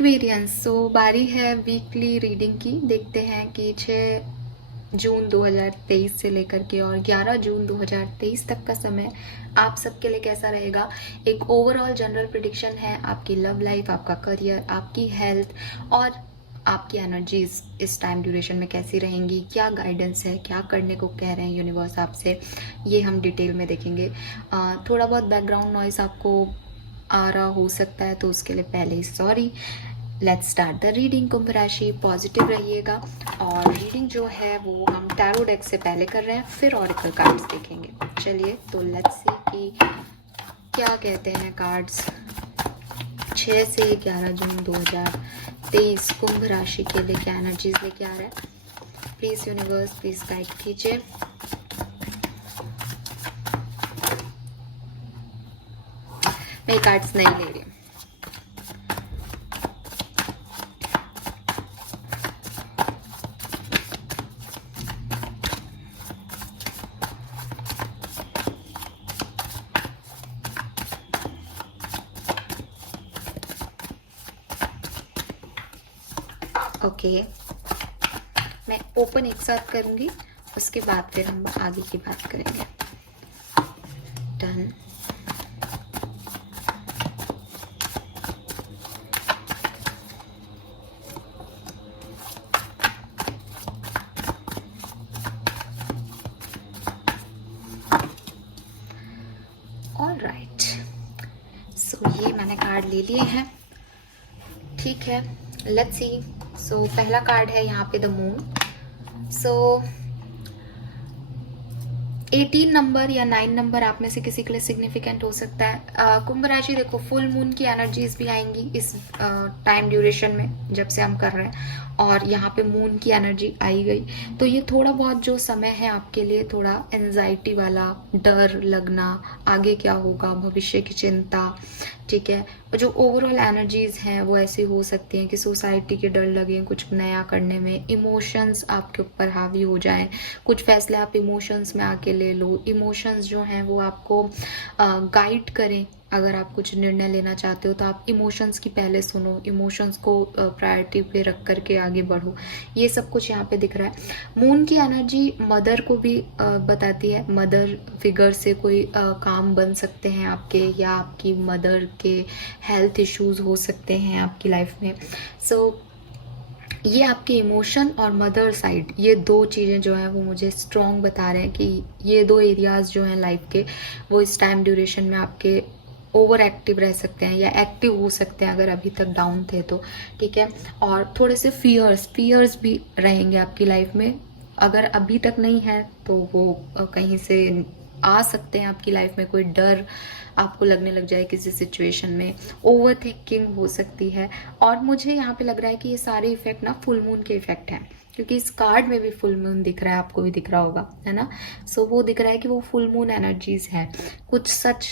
Aquarians, सो बारी है weekly reading की। देखते हैं कि 6 जून 2023 से लेकर के और 11 जून 2023 तक का समय आप सबके लिए कैसा रहेगा। एक ओवरऑल जनरल प्रिडिक्शन है आपकी लव लाइफ, आपका करियर, आपकी हेल्थ और आपकी एनर्जीज इस टाइम ड्यूरेशन में कैसी रहेंगी, क्या गाइडेंस है, क्या करने को कह रहे हैं यूनिवर्स आपसे, ये हम डिटेल में देखेंगे। थोड़ा बहुत बैकग्राउंड नॉइस आपको आ रहा हो सकता है तो उसके लिए पहले ही sorry. Let's start the reading. कुंभ राशि, पॉजिटिव रहिएगा। और रीडिंग जो है वो हम टैरो डेक से पहले कर रहे हैं, फिर ऑरेकल कार्ड्स देखेंगे। चलिए तो लेट्स सी कि क्या कहते हैं कार्ड्स 6 से 11 जून 2023 कुंभ राशि के लिए क्या एनर्जीज लेके आ रहा है। प्लीज यूनिवर्स प्लीज गाइड कीजिए। मैं कार्ड्स नहीं ले रही हूँ। ओके, मैं ओपन एक साथ करूंगी, उसके बाद फिर हम आगे की बात करेंगे। डन। ऑलराइट, सो ये मैंने कार्ड ले लिए हैं, ठीक है। Let's see. सो पहला कार्ड है यहाँ पे द मून। सो 18 नंबर या 9 नंबर आप में से किसी के लिए सिग्निफिकेंट हो सकता है। कुंभ राशि, देखो फुल मून की एनर्जीज भी आएंगी इस टाइम ड्यूरेशन में जब से हम कर रहे हैं, और यहाँ पे मून की एनर्जी आई गई तो ये थोड़ा बहुत जो समय है आपके लिए थोड़ा एंजाइटी वाला, डर लगना, आगे क्या होगा, भविष्य की चिंता, ठीक है। जो ओवरऑल एनर्जीज हैं वो ऐसी हो सकती हैं कि सोसाइटी के डर लगे कुछ नया करने में, इमोशंस आपके ऊपर हावी हो जाएं, कुछ फैसले आप इमोशंस में आके ले लो, इमोशंस जो हैं वो आपको गाइड करें। अगर आप कुछ निर्णय लेना चाहते हो तो आप इमोशंस की पहले सुनो, इमोशंस को प्रायोरिटी पे रख करके आगे बढ़ो, ये सब कुछ यहाँ पे दिख रहा है। मून की एनर्जी मदर को भी बताती है, मदर फिगर से कोई काम बन सकते हैं आपके, या आपकी मदर के हेल्थ इश्यूज हो सकते हैं आपकी लाइफ में। सो ये आपके इमोशन और मदर साइड, ये दो चीज़ें जो हैं वो मुझे स्ट्रॉन्ग बता रहे हैं कि ये दो एरियाज जो हैं लाइफ के वो इस टाइम ड्यूरेशन में आपके ओवर एक्टिव रह सकते हैं या एक्टिव हो सकते हैं अगर अभी तक डाउन थे तो, ठीक है। और थोड़े से फियर्स भी रहेंगे आपकी लाइफ में, अगर अभी तक नहीं है तो वो कहीं से आ सकते हैं आपकी लाइफ में। कोई डर आपको लगने लग जाए किसी सिचुएशन में, ओवर थिंकिंग हो सकती है। और मुझे यहाँ पे लग रहा है कि ये सारे इफेक्ट ना फुल मून के इफेक्ट हैं, क्योंकि इस कार्ड में भी फुल मून दिख रहा है, आपको भी दिख रहा होगा, है ना। सो वो दिख रहा है कि वो फुल मून एनर्जीज है। कुछ सच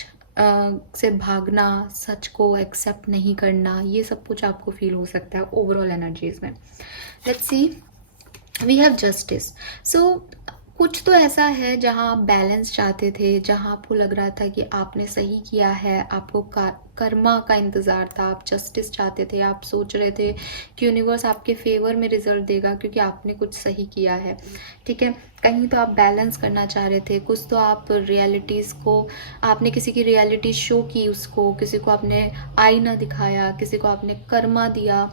से भागना, सच को एक्सेप्ट नहीं करना, ये सब कुछ आपको फील हो सकता है ओवरऑल एनर्जीज में। Let's see, we have justice. So कुछ तो ऐसा है जहां आप बैलेंस चाहते थे, जहां आपको लग रहा था कि आपने सही किया है, आपको कर्मा का इंतज़ार था, आप जस्टिस चाहते थे, आप सोच रहे थे कि यूनिवर्स आपके फेवर में रिजल्ट देगा क्योंकि आपने कुछ सही किया है, ठीक है। कहीं तो आप बैलेंस करना चाह रहे थे, कुछ तो आप रियलिटीज़ को, आपने किसी की रियलिटी शो की, उसको किसी को आपने आईना दिखाया, किसी को आपने कर्मा दिया,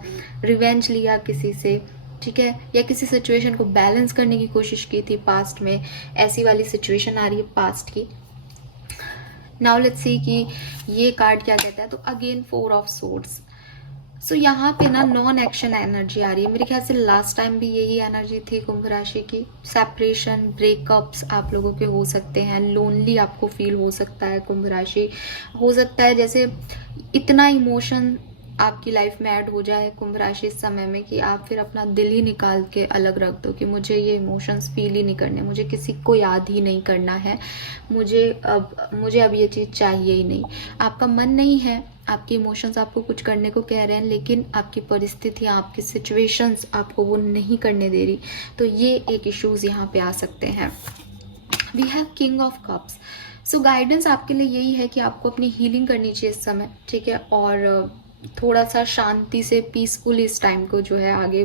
रिवेंज लिया किसी से, ठीक है, या किसी सिचुएशन को बैलेंस करने की कोशिश की थी पास्ट में। ऐसी वाली सिचुएशन आ रही है पास्ट की। नाउ लेट्स सी कि ये कार्ड क्या कहता है। तो अगेन 4 ऑफ सोर्ड्स। सो यहाँ पे ना नॉन एक्शन एनर्जी आ रही है। मेरे ख्याल से लास्ट टाइम भी यही एनर्जी थी कुंभ राशि की। सेपरेशन, ब्रेकअप्स आप लोगों के हो सकते हैं, लोनली आपको फील हो सकता है कुंभ राशि। हो सकता है जैसे इतना इमोशन आपकी लाइफ में ऐड हो जाए कुंभ राशि इस समय में कि आप फिर अपना दिल ही निकाल के अलग रख दो कि मुझे ये इमोशंस फील ही नहीं करने, मुझे किसी को याद ही नहीं करना है, मुझे अब ये चीज़ चाहिए ही नहीं। आपका मन नहीं है, आपके इमोशंस आपको कुछ करने को कह रहे हैं, लेकिन आपकी परिस्थितियाँ, आपकी सिचुएशंस आपको वो नहीं करने दे रही। तो ये एक इश्यूज यहाँ पे आ सकते हैं। We have king of cups. So guidance आपके लिए यही है कि आपको अपनी हीलिंग करनी चाहिए इस समय, ठीक है। और थोड़ा सा शांति से पीसफुल इस टाइम को जो है आगे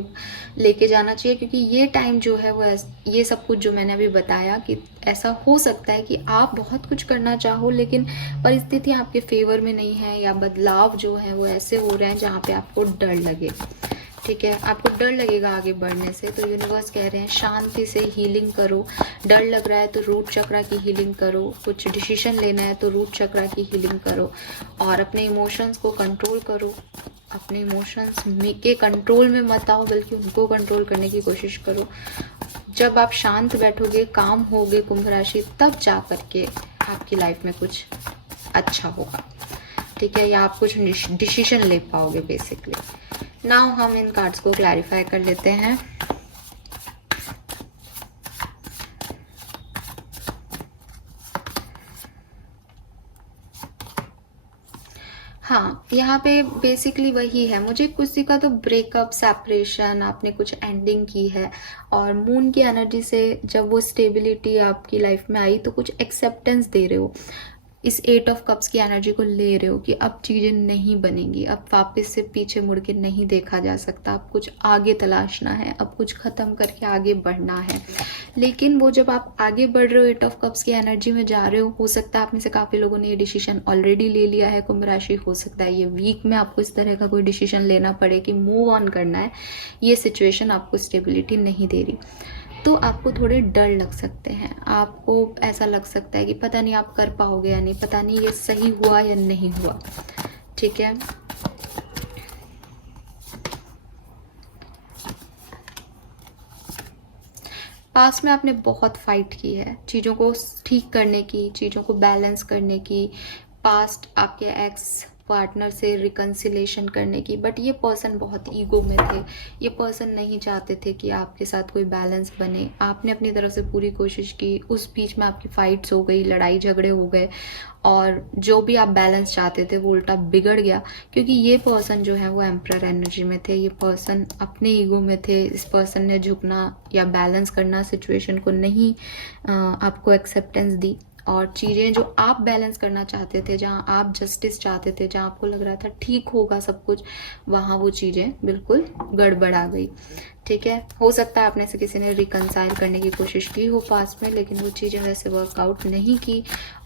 लेके जाना चाहिए, क्योंकि ये टाइम जो है वो ये सब कुछ जो मैंने अभी बताया कि ऐसा हो सकता है कि आप बहुत कुछ करना चाहो लेकिन परिस्थिति आपके फेवर में नहीं है, या बदलाव जो है वो ऐसे हो रहे हैं जहाँ पे आपको डर लगे। ठीक है, आपको डर लगेगा आगे बढ़ने से, तो यूनिवर्स कह रहे हैं शांति से हीलिंग करो। डर लग रहा है तो रूट चक्रा की हीलिंग करो, कुछ डिसीजन लेना है तो रूट चक्रा की हीलिंग करो, और अपने इमोशंस को कंट्रोल करो। अपने इमोशंस के कंट्रोल में मत आओ, बल्कि उनको कंट्रोल करने की कोशिश करो। जब आप शांत बैठोगे, काम होगे कुंभ राशि, तब जा करके आपकी लाइफ में कुछ अच्छा होगा। ठीक है, या आप कुछ डिसीजन ले पाओगे बेसिकली। नाउ हम इन कार्ड्स को क्लैरिफाई कर लेते हैं। हाँ, यहाँ पे बेसिकली वही है, मुझे किसी का तो ब्रेकअप, सेपरेशन, आपने कुछ एंडिंग की है, और मून की एनर्जी से जब वो स्टेबिलिटी आपकी लाइफ में आई तो कुछ एक्सेप्टेंस दे रहे हो, इस 8 ऑफ कप्स की एनर्जी को ले रहे हो कि अब चीज़ें नहीं बनेंगी, अब वापस से पीछे मुड़ के नहीं देखा जा सकता, अब कुछ आगे तलाशना है, अब कुछ ख़त्म करके आगे बढ़ना है। लेकिन वो जब आप आगे बढ़ रहे हो 8 ऑफ कप्स की एनर्जी में जा रहे हो सकता है आप में से काफ़ी लोगों ने ये डिसीजन ऑलरेडी ले लिया है कुंभ राशि। हो सकता है ये वीक में आपको इस तरह का कोई डिसीजन लेना पड़े कि मूव ऑन करना है, ये सिचुएशन आपको स्टेबिलिटी नहीं दे रही, तो आपको थोड़े डर लग सकते हैं। आपको ऐसा लग सकता है कि पता नहीं आप कर पाओगे या नहीं, पता नहीं ये सही हुआ या नहीं हुआ। ठीक है, पास्ट में आपने बहुत फाइट की है चीज़ों को ठीक करने की, चीज़ों को बैलेंस करने की, पास्ट आपके एक्स पार्टनर से रिकन्सिलेशन करने की, बट ये पर्सन बहुत ईगो में थे। ये पर्सन नहीं चाहते थे कि आपके साथ कोई बैलेंस बने। आपने अपनी तरफ से पूरी कोशिश की, उस बीच में आपकी फाइट्स हो गई, लड़ाई झगड़े हो गए, और जो भी आप बैलेंस चाहते थे वो उल्टा बिगड़ गया, क्योंकि ये पर्सन जो है वो एम्परर एनर्जी में थे। ये पर्सन अपने ईगो में थे। इस पर्सन ने झुकना या बैलेंस करना सिचुएशन को नहीं आपको एक्सेप्टेंस दी, और चीज़ें जो आप बैलेंस करना चाहते थे, जहाँ आप जस्टिस चाहते थे, जहाँ आपको लग रहा था ठीक होगा सब कुछ, वहाँ वो चीज़ें बिल्कुल गड़बड़ आ गई। ठीक है, हो सकता है आपने से किसी ने रिकनसाइल करने की कोशिश की हो पास्ट में, लेकिन वो चीज़ें वैसे वर्कआउट नहीं की,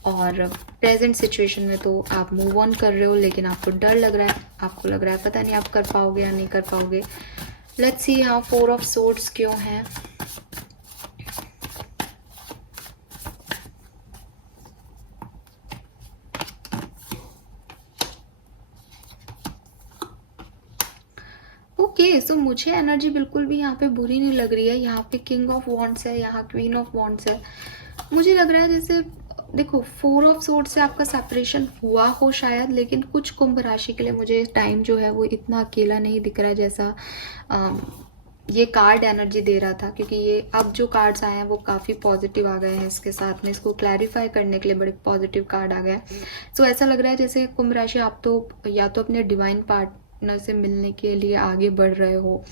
और प्रेजेंट सिचुएशन में तो आप मूव ऑन कर रहे हो, लेकिन आपको डर लग रहा है, आपको लग रहा है पता नहीं आप कर पाओगे या नहीं कर पाओगे। लेट्स सी यहाँ 4 ऑफ सोर्ड्स क्यों है। ओके, सो मुझे एनर्जी बिल्कुल भी यहाँ पे बुरी नहीं लग रही है। यहाँ पे किंग ऑफ वॉन्ड्स है, यहाँ क्वीन ऑफ वॉन्ड्स है। मुझे लग रहा है जैसे देखो 4 ऑफ सोर्ड से आपका सेपरेशन हुआ हो शायद, लेकिन कुछ कुंभ राशि के लिए मुझे टाइम जो है वो इतना अकेला नहीं दिख रहा है जैसा ये कार्ड एनर्जी दे रहा था, क्योंकि ये अब जो कार्ड्स आए हैं वो काफ़ी पॉजिटिव आ गए हैं। इसके साथ में इसको क्लैरिफाई करने के लिए बड़े पॉजिटिव कार्ड आ गए। सो ऐसा लग रहा है जैसे कुंभ राशि आप तो या तो अपने डिवाइन पार्टनर से मिलने के लिए आगे बढ़ रहे हो,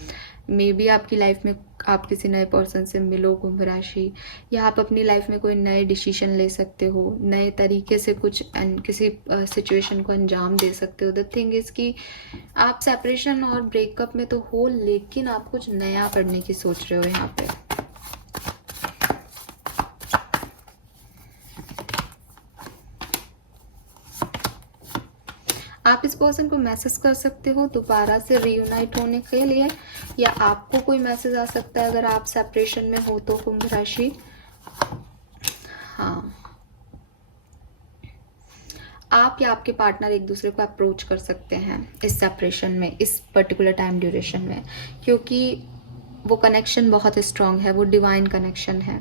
मे बी आपकी लाइफ में आप किसी नए पर्सन से मिलो कुंभ राशि, या आप अपनी लाइफ में कोई नए डिसीजन ले सकते हो, नए तरीके से कुछ किसी सिचुएशन को अंजाम दे सकते हो। द थिंग इज कि आप सेपरेशन और ब्रेकअप में तो हो, लेकिन आप कुछ नया करने की सोच रहे हो यहाँ पे। आप इस पर्सन को मैसेज कर सकते हो दोबारा से रीयूनाइट होने के लिए, या आपको कोई मैसेज आ सकता है अगर आप सेपरेशन में हो तो कुंभ राशि। हाँ, आप या आपके पार्टनर एक दूसरे को अप्रोच कर सकते हैं इस सेपरेशन में, इस पर्टिकुलर टाइम ड्यूरेशन में, क्योंकि वो कनेक्शन बहुत स्ट्रांग है, वो डिवाइन कनेक्शन है।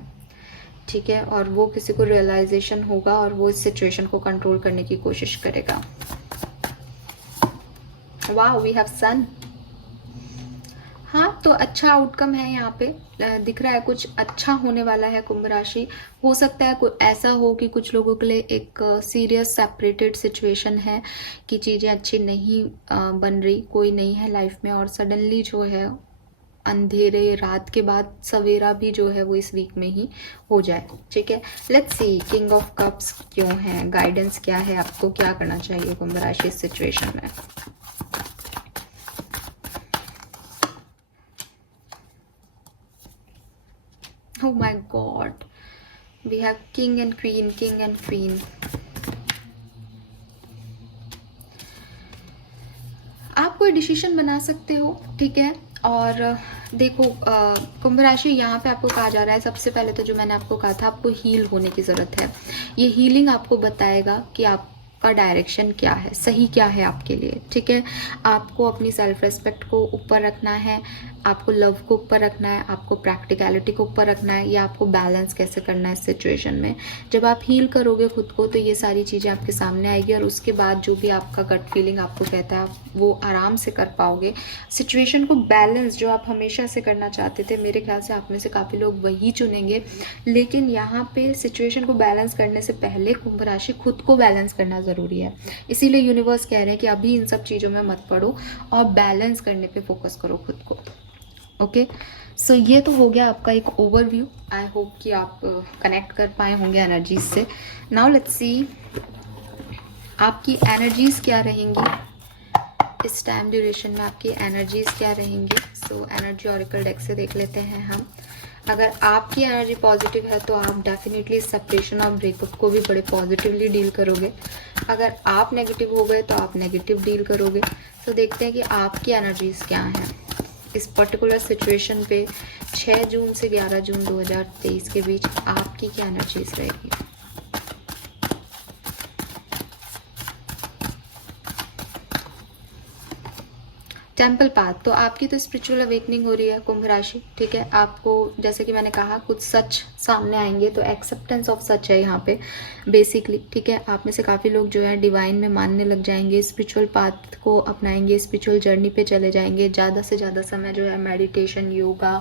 ठीक है, और वो किसी को रियलाइजेशन होगा और वो इस सिचुएशन को कंट्रोल करने की कोशिश करेगा। वाह, वी हैव सन। हाँ, तो अच्छा आउटकम है यहाँ पे, दिख रहा है कुछ अच्छा होने वाला है कुंभ राशि। हो सकता है कोई ऐसा हो कि कुछ लोगों के लिए एक सीरियस सेपरेटेड सिचुएशन है कि चीज़ें अच्छी नहीं बन रही, कोई नहीं है लाइफ में, और सडनली जो है अंधेरे रात के बाद सवेरा भी जो है वो इस वीक में ही हो जाए। ठीक है, let's see king of cups क्यों है, गाइडेंस क्या है, आपको क्या करना चाहिए कुंभ राशि इस सिचुएशन में। Oh my God, we have king and queen, king and queen. आप कोई डिसीजन बना सकते हो, ठीक है। और देखो कुंभ राशि, यहाँ पे आपको कहा जा रहा है, सबसे पहले तो जो मैंने आपको कहा था, आपको हील होने की ज़रूरत है। ये हीलिंग आपको बताएगा कि आपका डायरेक्शन क्या है, सही क्या है आपके लिए, ठीक है। आपको अपनी सेल्फ रेस्पेक्ट को ऊपर रखना है, आपको लव को ऊपर रखना है, आपको प्रैक्टिकलिटी को ऊपर रखना है, या आपको बैलेंस कैसे करना है इस सिचुएशन में। जब आप हील करोगे खुद को तो ये सारी चीज़ें आपके सामने आएगी, और उसके बाद जो भी आपका गट फीलिंग आपको कहता है आप वो आराम से कर पाओगे। सिचुएशन को बैलेंस जो आप हमेशा से करना चाहते थे, मेरे ख्याल से आप में से काफ़ी लोग वही चुनेंगे। लेकिन यहाँ पे सिचुएशन को बैलेंस करने से पहले कुंभ राशि खुद को बैलेंस करना ज़रूरी है। इसीलिए यूनिवर्स कह रहे हैं कि अभी इन सब चीज़ों में मत पड़ो और बैलेंस करने पे फोकस करो खुद को। ओके, सो ये तो हो गया आपका एक ओवरव्यू। आई होप कि आप कनेक्ट कर पाए होंगे एनर्जीज से। नाउ लेट्स सी आपकी एनर्जीज क्या रहेंगी इस टाइम ड्यूरेशन में, आपकी एनर्जीज क्या रहेंगी। सो एनर्जी ऑरिकल डेक से देख लेते हैं हम। अगर आपकी एनर्जी पॉजिटिव है तो आप डेफिनेटली सेपरेशन और ब्रेकअप को भी बड़े पॉजिटिवली डील करोगे। अगर आप नेगेटिव हो गए तो आप नेगेटिव डील करोगे। तो देखते हैं कि आपकी एनर्जीज क्या हैं इस पर्टिकुलर सिचुएशन पे 6 जून से 11 जून 2023 के बीच आपकी क्या एनर्जीज रहेगी। टेम्पल पाथ, तो आपकी तो स्पिरिचुअल अवेकनिंग हो रही है कुंभ राशि, ठीक है। आपको जैसे कि मैंने कहा कुछ सच सामने आएंगे, तो एक्सेप्टेंस ऑफ सच है यहाँ पे बेसिकली, ठीक है। आप में से काफ़ी लोग जो है डिवाइन में मानने लग जाएंगे, स्पिरिचुअल पाथ को अपनाएंगे, स्पिरिचुअल जर्नी पे चले जाएंगे, ज़्यादा से ज़्यादा समय जो है मेडिटेशन, योगा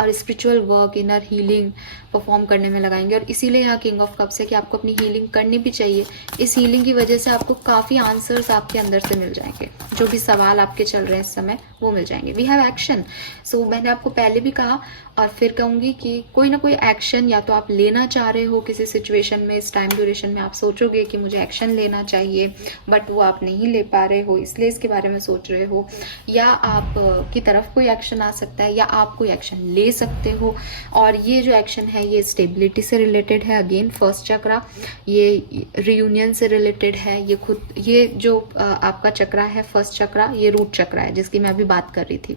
और spiritual work, inner healing perform करने में लगाएंगे। और इसीलिए यहाँ किंग ऑफ कप्स है कि आपको अपनी हीलिंग करनी भी चाहिए। इस हीलिंग की वजह से आपको काफ़ी आंसर्स आपके अंदर से मिल जाएंगे, जो भी सवाल आपके चल रहे हैं इस समय वो मिल जाएंगे। We have action. सो मैंने आपको पहले भी कहा और फिर कहूँगी कि कोई ना कोई एक्शन या तो आप लेना चाह रहे हो किसी सिचुएशन में, इस टाइम ड्यूरेशन में आप सोचोगे कि मुझे एक्शन लेना चाहिए, बट वो आप नहीं ले पा रहे हो इसलिए इसके बारे में सोच रहे हो, या आप की तरफ कोई एक्शन आ सकता है या आप कोई एक्शन ले सकते हो। और ये जो एक्शन है ये स्टेबिलिटी से रिलेटेड है। अगेन फर्स्ट चक्रा, ये रियूनियन से रिलेटेड है। ये खुद ये जो आपका चक्रा है फर्स्ट चक्रा, ये रूट चक्रा है जिसकी मैं अभी बात कर रही थी।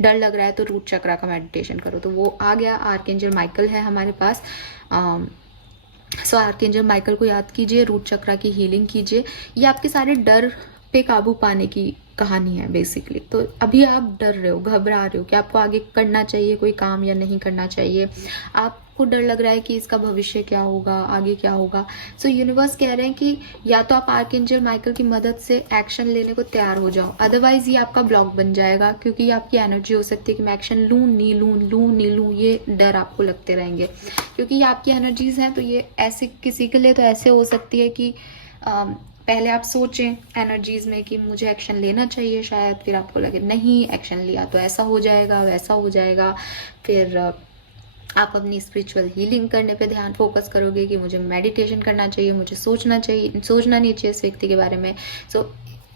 डर लग रहा है तो रूट चक्रा का मेडिटेशन करो, तो वो आ गया। आर्कएंजल माइकल है हमारे पास। सो आर्कएंजल माइकल को याद कीजिए, रूट चक्रा की हीलिंग कीजिए। ये आपके सारे डर पे काबू पाने की कहानी है बेसिकली। तो अभी आप डर रहे हो, घबरा रहे हो कि आपको आगे करना चाहिए कोई काम या नहीं करना चाहिए, आपको डर लग रहा है कि इसका भविष्य क्या होगा, आगे क्या होगा। सो यूनिवर्स कह रहे हैं कि या तो आप आर्कएंजल माइकल की मदद से एक्शन लेने को तैयार हो जाओ, अदरवाइज ये आपका ब्लॉक बन जाएगा, क्योंकि ये आपकी एनर्जी हो सकती है कि मैं एक्शन लूँ नहीं लूँ, लूँ नहीं लूँ, ये डर आपको लगते रहेंगे। क्योंकि ये आपकी एनर्जीज हैं, तो ये ऐसे किसी के लिए तो ऐसे हो सकती है कि पहले आप सोचें एनर्जीज में कि मुझे एक्शन लेना चाहिए, शायद फिर आपको लगे नहीं एक्शन लिया तो ऐसा हो जाएगा वैसा हो जाएगा। फिर आप अपनी स्पिरिचुअल हीलिंग करने पे ध्यान फोकस करोगे कि मुझे मेडिटेशन करना चाहिए, मुझे सोचना नहीं चाहिए इस व्यक्ति के बारे में। सो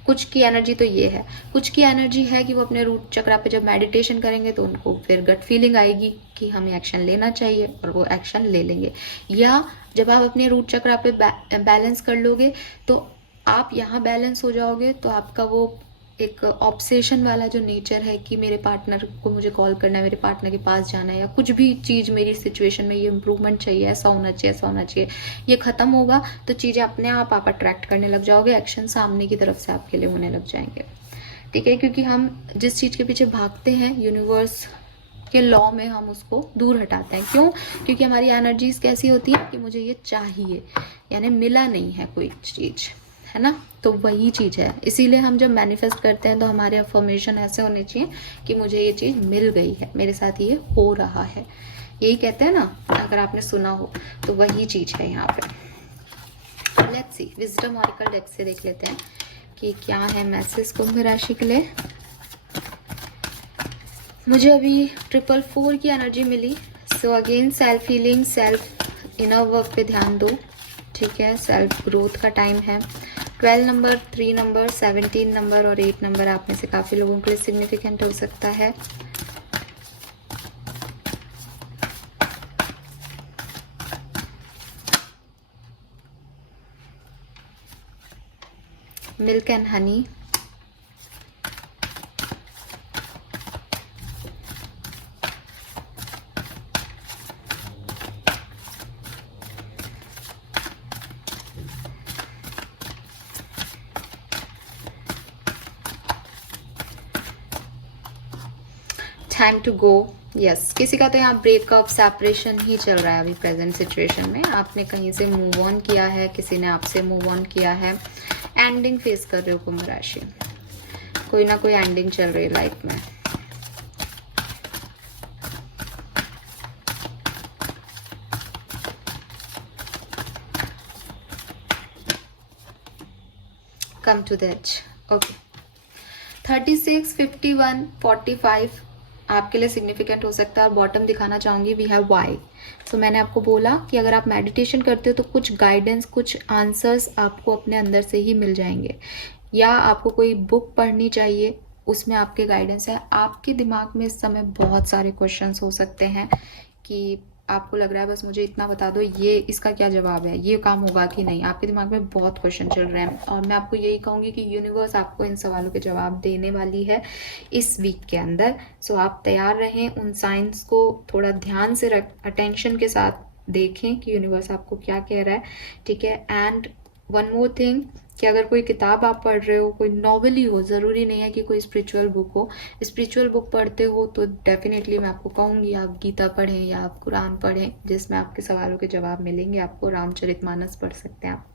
कुछ की एनर्जी तो ये है, कुछ की एनर्जी है कि वो अपने रूट चक्रा पे जब मेडिटेशन करेंगे तो उनको फिर गट फीलिंग आएगी कि हमें एक्शन लेना चाहिए और वो एक्शन ले लेंगे। या जब आप अपने रूट चक्रा पे बैलेंस कर लोगे तो आप यहाँ बैलेंस हो जाओगे, तो आपका वो एक ऑब्सेशन वाला जो नेचर है कि मेरे पार्टनर को मुझे कॉल करना है, मेरे पार्टनर के पास जाना है, या कुछ भी चीज़ मेरी सिचुएशन में ये इम्प्रूवमेंट चाहिए, ऐसा होना चाहिए ऐसा होना चाहिए, ये ख़त्म होगा तो चीज़ें अपने आप अट्रैक्ट करने लग जाओगे, एक्शन सामने की तरफ से आपके लिए होने लग जाएंगे, ठीक है। क्योंकि हम जिस चीज़ के पीछे भागते हैं यूनिवर्स के लॉ में हम उसको दूर हटाते हैं। क्यों? क्योंकि हमारी एनर्जीज कैसी होती है कि मुझे ये चाहिए, यानी मिला नहीं है कोई चीज़, है ना। तो वही चीज़ है, इसीलिए हम जब मैनिफेस्ट करते हैं तो हमारे अफर्मेशन ऐसे होने चाहिए कि मुझे ये चीज़ मिल गई है, मेरे साथ ये हो रहा है, यही कहते हैं ना, अगर आपने सुना हो तो वही चीज़ है यहाँ पे। Let's see wisdom oracle deck से देख लेते हैं कि क्या है मैसेज कुंभ राशि के लिए। मुझे अभी 444 की एनर्जी मिली। So again self healing, self inner work पे ध्यान दो, ठीक है। सेल्फ ग्रोथ का टाइम है। 12 नंबर, 3 नंबर, 17 नंबर और 8 नंबर आप में से काफ़ी लोगों के लिए सिग्निफिकेंट हो सकता है। Milk and honey, time to go. Yes, किसी का तो यहाँ ब्रेकअप सेपरेशन ही चल रहा है अभी प्रेजेंट सिचुएशन में। आपने कहीं से मूव ऑन किया है, किसी ने आपसे मूव ऑन किया है, एंडिंग फेस कर रहे हो कुंभ राशि, कोई ना कोई एंडिंग चल रही है लाइफ में। Come to the edge. Okay, 36, 51, 45 आपके लिए सिग्निफिकेंट हो सकता है। और बॉटम दिखाना चाहूंगी, वी हैव वाई। सो मैंने आपको बोला कि अगर आप मेडिटेशन करते हो तो कुछ गाइडेंस, कुछ आंसर्स आपको अपने अंदर से ही मिल जाएंगे, या आपको कोई बुक पढ़नी चाहिए, उसमें आपके गाइडेंस है। आपके दिमाग में इस समय बहुत सारे क्वेश्चंस हो सकते हैं कि आपको लग रहा है बस मुझे इतना बता दो, ये इसका क्या जवाब है, ये काम होगा कि नहीं। आपके दिमाग में बहुत क्वेश्चन चल रहे हैं और मैं आपको यही कहूँगी कि यूनिवर्स आपको इन सवालों के जवाब देने वाली है इस वीक के अंदर। सो आप तैयार रहें, उन साइंस को थोड़ा ध्यान से अटेंशन के साथ देखें कि यूनिवर्स आपको क्या कह रहा है, ठीक है। एंड वन मोर थिंग कि अगर कोई किताब आप पढ़ रहे हो, कोई नॉवल ही हो, ज़रूरी नहीं है कि कोई स्पिरिचुअल बुक हो। स्पिरिचुअल बुक पढ़ते हो तो डेफिनेटली मैं आपको कहूँगी आप गीता पढ़ें या आप कुरान पढ़ें, जिसमें आपके सवालों के जवाब मिलेंगे। आपको रामचरितमानस पढ़ सकते हैं आप।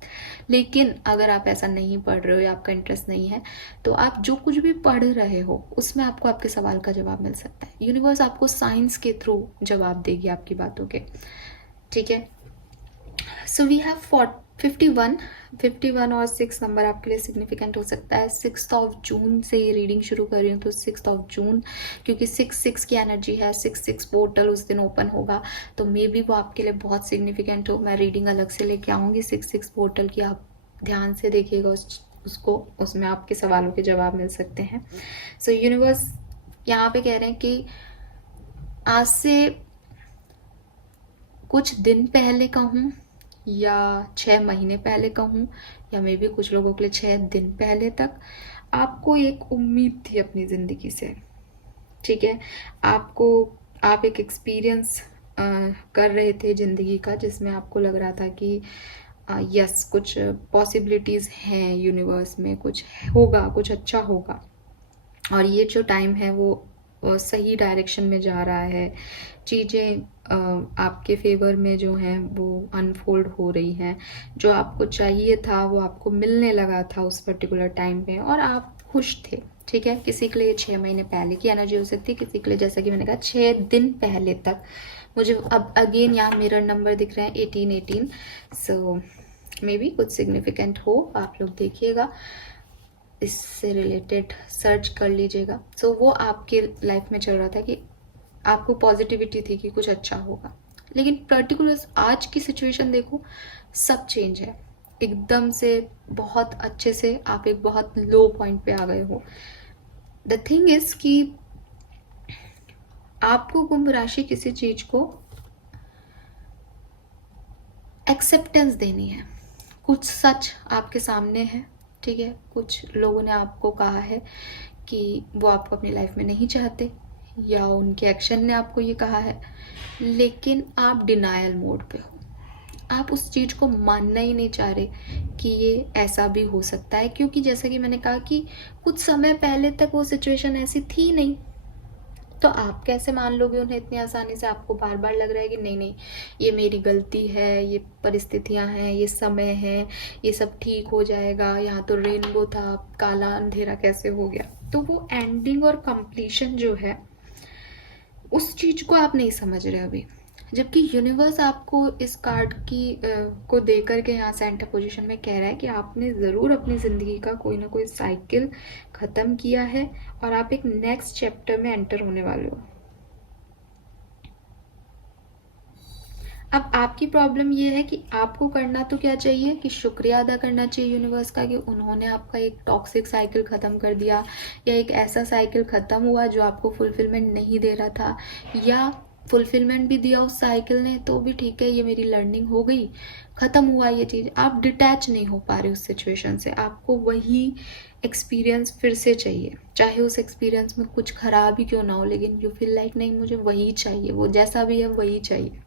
लेकिन अगर आप ऐसा नहीं पढ़ रहे हो या आपका इंटरेस्ट नहीं है, तो आप जो कुछ भी पढ़ रहे हो उसमें आपको आपके सवाल का जवाब मिल सकता है। यूनिवर्स आपको साइंस के थ्रू जवाब देगी आपकी बातों के, ठीक है। सो वी हैव 51 और 6 नंबर आपके लिए सिग्निफिकेंट हो सकता है। 6 जून से ये रीडिंग शुरू कर रही हूँ, तो 6 जून, क्योंकि 6 की एनर्जी है, 6 पोर्टल उस दिन ओपन होगा, तो मे बी वो आपके लिए बहुत सिग्निफिकेंट हो। मैं रीडिंग अलग से लेके आऊँगी 6 पोर्टल की, आप ध्यान से देखिएगा उसको, उसमें आपके सवालों के जवाब मिल सकते हैं। सो यूनिवर्स यहाँ पे कह रहे हैं कि आज से कुछ दिन पहले कहूँ या 6 महीने पहले कहूँ, या मे बी कुछ लोगों के लिए 6 दिन पहले तक, आपको एक उम्मीद थी अपनी ज़िंदगी से, ठीक है। आप एक एक्सपीरियंस कर रहे थे ज़िंदगी का, जिसमें आपको लग रहा था कि यस कुछ पॉसिबिलिटीज़ हैं यूनिवर्स में, कुछ होगा, कुछ अच्छा होगा। और ये जो टाइम है वो सही डायरेक्शन में जा रहा है, चीज़ें आपके फेवर में जो हैं वो अनफोल्ड हो रही हैं। जो आपको चाहिए था वो आपको मिलने लगा था उस पर्टिकुलर टाइम पे, और आप खुश थे, ठीक है। किसी के लिए 6 महीने पहले की एनर्जी हो सकती है, किसी के लिए जैसा कि मैंने कहा 6 दिन पहले तक। मुझे अब अगेन यहाँ मिरर नंबर दिख रहे हैं 18। सो मे बी कुछ सिग्निफिकेंट हो, आप लोग देखिएगा, इससे रिलेटेड सर्च कर लीजिएगा। सो वो आपके लाइफ में चल रहा था कि आपको पॉजिटिविटी थी कि कुछ अच्छा होगा। लेकिन पर्टिकुलर आज की सिचुएशन देखो, सब चेंज है एकदम से, बहुत अच्छे से आप एक बहुत लो पॉइंट पे आ गए हो। द थिंग इज कि आपको कुंभ राशि किसी चीज को एक्सेप्टेंस देनी है। कुछ सच आपके सामने है, ठीक है। कुछ लोगों ने आपको कहा है कि वो आपको अपनी लाइफ में नहीं चाहते, या उनके एक्शन ने आपको ये कहा है, लेकिन आप डिनायल मोड पे हो। आप उस चीज़ को मानना ही नहीं चाह रहे कि ये ऐसा भी हो सकता है, क्योंकि जैसा कि मैंने कहा कि कुछ समय पहले तक वो सिचुएशन ऐसी थी नहीं, तो आप कैसे मान लोगे उन्हें इतनी आसानी से। आपको बार बार लग रहा है कि नहीं नहीं, ये मेरी गलती है, ये परिस्थितियां हैं, ये समय है, ये सब ठीक हो जाएगा, यहाँ तो रेनबो था, काला अंधेरा कैसे हो गया। तो वो एंडिंग और कंप्लीशन जो है उस चीज को आप नहीं समझ रहे अभी, जबकि यूनिवर्स आपको इस कार्ड की को देकर के यहाँ सेंटर पोजीशन में कह रहा है कि आपने ज़रूर अपनी ज़िंदगी का कोई ना कोई साइकिल ख़त्म किया है और आप एक नेक्स्ट चैप्टर में एंटर होने वाले हो। अब आपकी प्रॉब्लम ये है कि आपको करना तो क्या चाहिए कि शुक्रिया अदा करना चाहिए यूनिवर्स का कि उन्होंने आपका एक टॉक्सिक साइकिल ख़त्म कर दिया, या एक ऐसा साइकिल ख़त्म हुआ जो आपको फुलफिलमेंट नहीं दे रहा था, या फुलफिलमेंट भी दिया उस साइकिल ने तो भी ठीक है, ये मेरी लर्निंग हो गई, ख़त्म हुआ ये चीज़। आप डिटैच नहीं हो पा रहे उस सिचुएशन से, आपको वही एक्सपीरियंस फिर से चाहिए, चाहे उस एक्सपीरियंस में कुछ खराब ही क्यों ना हो, लेकिन यू फील लाइक नहीं मुझे वही चाहिए, वो जैसा भी है वही चाहिए,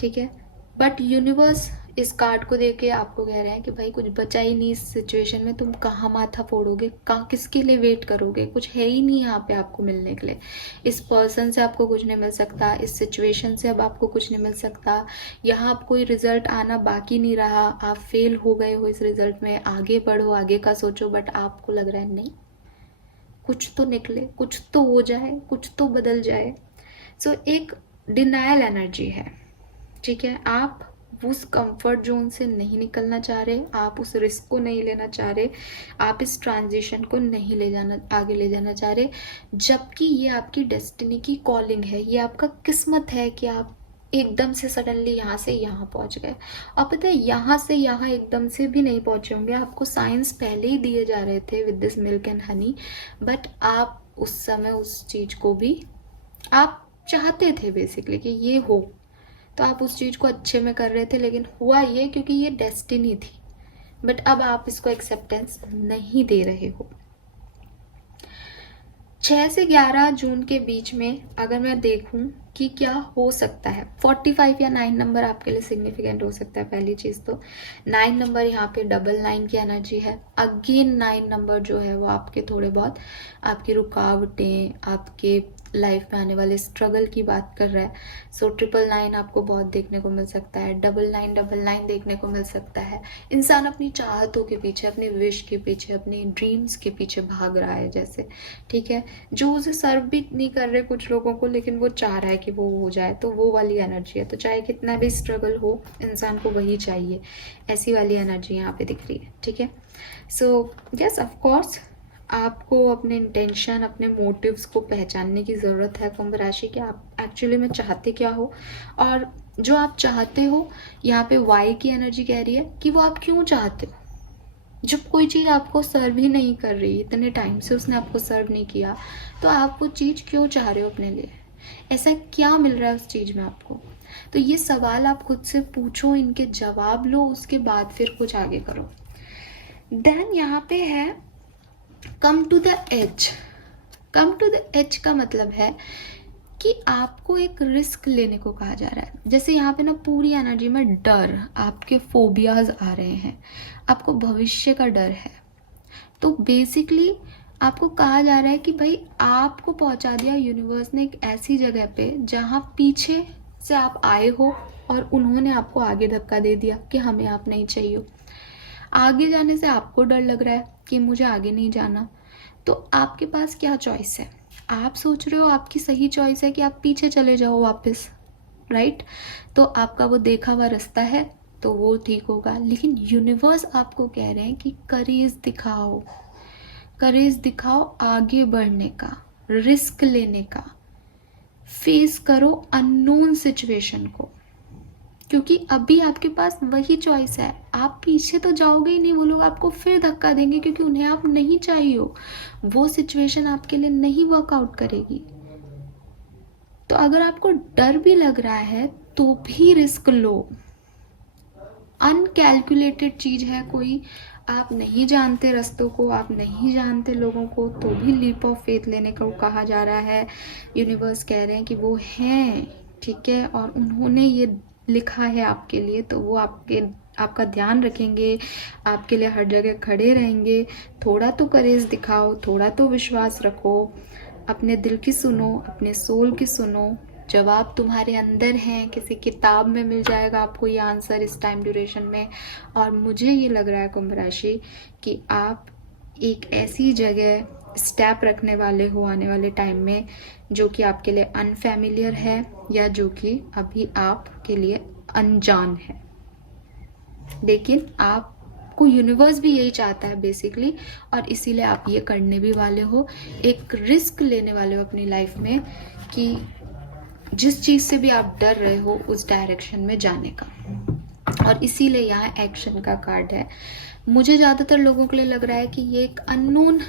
ठीक है। बट यूनिवर्स इस कार्ड को देके आपको कह रहे हैं कि भाई कुछ बचा ही नहीं इस सिचुएशन में, तुम कहाँ माथा फोड़ोगे, कहाँ किसके लिए वेट करोगे, कुछ है ही नहीं यहाँ पे आपको मिलने के लिए। इस पर्सन से आपको कुछ नहीं मिल सकता, इस सिचुएशन से अब आपको कुछ नहीं मिल सकता, यहाँ अब कोई रिजल्ट आना बाकी नहीं रहा, आप फेल हो गए हो इस रिजल्ट में, आगे बढ़ो, आगे का सोचो। बट आपको लग रहा है नहीं, कुछ तो निकले, कुछ तो हो जाए, कुछ तो बदल जाए। सो एक डिनायल एनर्जी है, ठीक है। आप उस कंफर्ट जोन से नहीं निकलना चाह रहे, आप उस रिस्क को नहीं लेना चाह रहे, आप इस ट्रांजिशन को नहीं ले जाना, आगे ले जाना चाह रहे, जबकि ये आपकी डेस्टिनी की कॉलिंग है, ये आपका किस्मत है कि आप एकदम से सडनली यहाँ से यहाँ पहुँच गए। और पता है यहाँ से यहाँ एकदम से भी नहीं पहुँचे होंगे, आपको साइंस पहले ही दिए जा रहे थे with this milk and Honey, but आप उस समय उस चीज़ को भी आप चाहते थे बेसिकली कि ये हो, तो आप उस चीज़ को अच्छे में कर रहे थे, लेकिन हुआ ये क्योंकि ये डेस्टिनी थी। बट अब आप इसको एक्सेप्टेंस नहीं दे रहे हो। 6 से 11 जून के बीच में अगर मैं देखूं कि क्या हो सकता है, 45 या 9 नंबर आपके लिए सिग्निफिकेंट हो सकता है। पहली चीज़ तो 9 नंबर यहाँ पे डबल 9 की एनर्जी है। अगेन 9 नंबर जो है वो आपके थोड़े बहुत आपकी रुकावटें, आपके लाइफ में आने वाले स्ट्रगल की बात कर रहा है। सो 999 आपको बहुत देखने को मिल सकता है, 9999 देखने को मिल सकता है। इंसान अपनी चाहतों के पीछे, अपनी विश के पीछे, अपने ड्रीम्स के पीछे भाग रहा है जैसे, ठीक है, जो उसे सर्व भी नहीं कर रहे कुछ लोगों को, लेकिन वो चाह रहा है कि वो हो जाए, तो वो वाली एनर्जी है। तो चाहे कितना भी स्ट्रगल हो, इंसान को वही चाहिए, ऐसी वाली एनर्जी यहाँ पे दिख रही है, ठीक है। सो यस, ऑफ कोर्स आपको अपने इंटेंशन, अपने मोटिव्स को पहचानने की ज़रूरत है कुंभ राशि के, आप एक्चुअली में चाहते क्या हो, और जो आप चाहते हो यहाँ पे वाई की एनर्जी कह रही है कि वो आप क्यों चाहते हो। जब कोई चीज़ आपको सर्व ही नहीं कर रही, इतने टाइम से उसने आपको सर्व नहीं किया, तो आप वो चीज़ क्यों चाह रहे हो अपने लिए, ऐसा क्या मिल रहा है उस चीज़ में आपको। तो ये सवाल आप खुद से पूछो, इनके जवाब लो, उसके बाद फिर कुछ आगे करो। देन यहाँ पे है come to the edge. Come to the edge का मतलब है कि आपको एक रिस्क लेने को कहा जा रहा है। जैसे यहाँ पे ना पूरी एनर्जी में डर, आपके फोबियाज आ रहे हैं, आपको भविष्य का डर है। तो बेसिकली आपको कहा जा रहा है कि भाई आपको पहुँचा दिया यूनिवर्स ने एक ऐसी जगह पे जहाँ पीछे से आप आए हो और उन्होंने आपको आगे धक्का दे दिया कि हमें आप नहीं चाहिए। आगे जाने से आपको डर लग रहा है कि मुझे आगे नहीं जाना, तो आपके पास क्या चॉइस है। आप सोच रहे हो आपकी सही चॉइस है कि आप पीछे चले जाओ वापस, राइट। तो आपका वो देखा हुआ रास्ता है तो वो ठीक होगा, लेकिन यूनिवर्स आपको कह रहे हैं कि करेज दिखाओ, करेज दिखाओ आगे बढ़ने का, रिस्क लेने का, फेस करो अननोन सिचुएशन को, क्योंकि अभी आपके पास वही चॉइस है। आप पीछे तो जाओगे ही नहीं, वो लोग आपको फिर धक्का देंगे क्योंकि उन्हें आप नहीं चाहिए हो, वो सिचुएशन आपके लिए नहीं वर्कआउट करेगी। तो अगर आपको डर भी लग रहा है तो भी रिस्क लो। अनकैलकुलेटेड चीज है कोई, आप नहीं जानते रास्तों को, आप नहीं जानते लोगों को, तो भी लीप ऑफ फेथ लेने को कहा जा रहा है। यूनिवर्स कह रहे हैं कि वो हैं, ठीक है, और उन्होंने ये लिखा है आपके लिए, तो वो आपका ध्यान रखेंगे, आपके लिए हर जगह खड़े रहेंगे। थोड़ा तो करेज दिखाओ, थोड़ा तो विश्वास रखो, अपने दिल की सुनो, अपने सोल की सुनो। जवाब तुम्हारे अंदर हैं, किसी किताब में मिल जाएगा आपको ये आंसर इस टाइम ड्यूरेशन में। और मुझे ये लग रहा है कुंभ राशि कि आप एक ऐसी जगह स्टेप रखने वाले हो आने वाले टाइम में जो कि आपके लिए अनफैमिलियर है, या जो कि अभी आपके लिए अनजान है, लेकिन आपको यूनिवर्स भी यही चाहता है बेसिकली, और इसीलिए आप ये करने भी वाले हो, एक रिस्क लेने वाले हो अपनी लाइफ में कि जिस चीज़ से भी आप डर रहे हो उस डायरेक्शन में जाने का। और इसीलिए यहाँ एक्शन का कार्ड है। मुझे ज़्यादातर लोगों के लिए लग रहा है कि ये एक अननोन